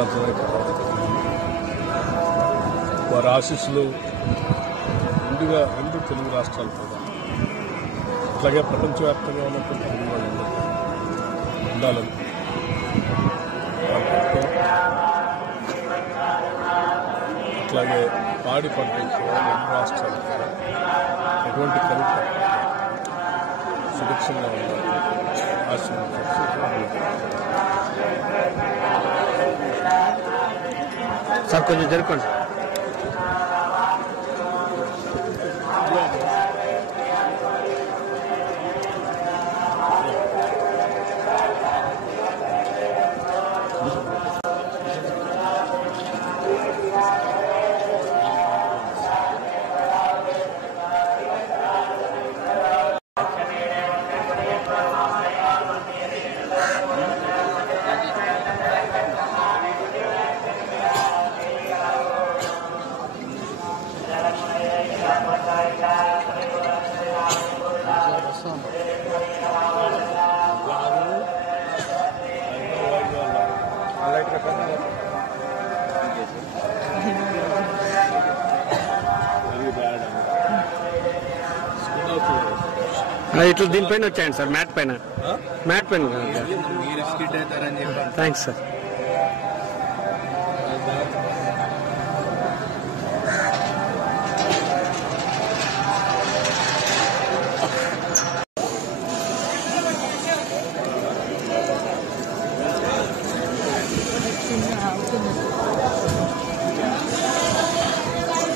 జీవితాంతమే వారి ఆశీస్సులు ముందుగా రెండు తెలుగు రాష్ట్రాలు కూడా అట్లాగే ప్రపంచవ్యాప్తంగా ఉన్నటువంటి తెలుగు వాళ్ళు ఉండాలని అట్లాగే పాడి పంటలు కూడా రెండు రాష్ట్రాలు కూడా ఎటువంటి కనుక సురక్షంగా ఉండాలి సార్ కొంచెం జరుపుకోండి. ఇట్లా దీనిపైన వచ్చాయండి సార్, మ్యాట్ పైన థ్యాంక్స్ సార్.